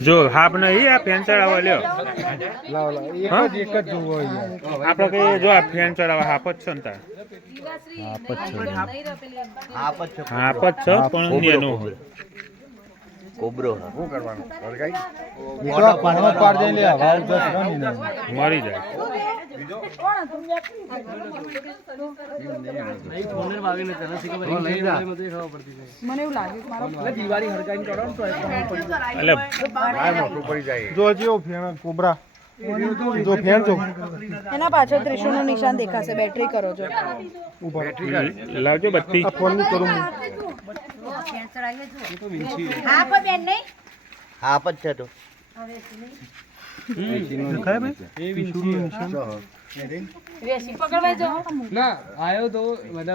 જો હાપ નહીં આ ફેન ચડાવવા લ્યો આપણે કઈ જો આ ફેન ચડાવવા હાપ જ છે ને તાર હાપ જ છે પણ એનો હોય કોબરો શું કરવાનું મરી જાય મને એવું લાગે જો જેવો ફેણ કોબરા જો ફેણ જો એના પાછળ ત્રિશુળનું નિશાન દેખાશે બેટરી કરો છો લાવજો બત્તી ફોન ની કરું હાપ જ છે તો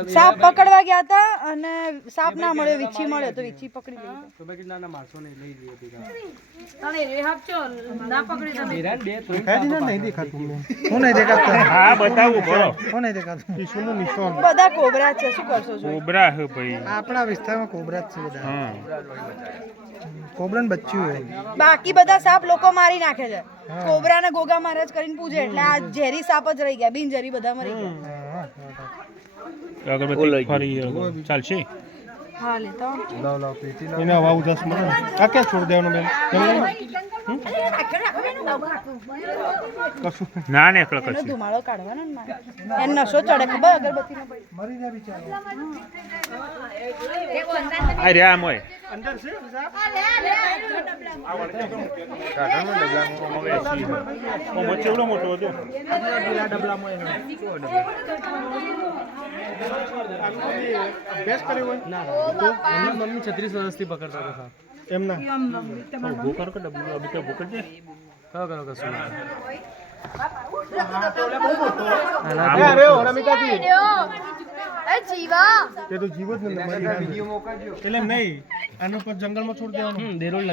સાપ પકડવા ગયા હતા અને સાપ ના મળ્યો વીછી મળ્યો તો વીછી પકડી હા બતાવું કરો બધા કોબરા છે શું કરશો છો કોબરા હે ભાઈ આપણા વિસ્તારમાં કોબરા જ છે બધા હા કોબરા ને બચ્ચું હોય બાકી બધા સાપ લોકો મારી નાખે છે કોબરા ને ગોગા મહારાજ કરીને પૂજે એટલે આ ઝેરી સાપ જ રહી ગયા બિનઝેરી બધા મરી ગયા અગરબત્તી ફરી ચાલશે હા લેતા લાવ પેટી લાવ એને આવા ઉદાસ મને આ કે છોડ દેવાનું બેન ના ને એકલો એનો કશું ધુમાડો કાઢવાનો ને મારે એને નશો ચડે ખબર અગરબત્તી નો મરી જા બિચારો આ રે આમ હોય અંદર છે ચેવડો મોટો હતો અભ્યાસ કર્યો હોય ના એમની મમ્મી 36 વર્ષથી પકડતા હતા સાહેબ એમના ઉભો કરો કે ડબલું અભી તો ભૂકર છે કરો કશું અરે ઓરમિકાજી જીવા તે તો જીવ જ નથી એટલે નહીં આનો પર જંગલમાં છોડ દેવાનું દેરોળ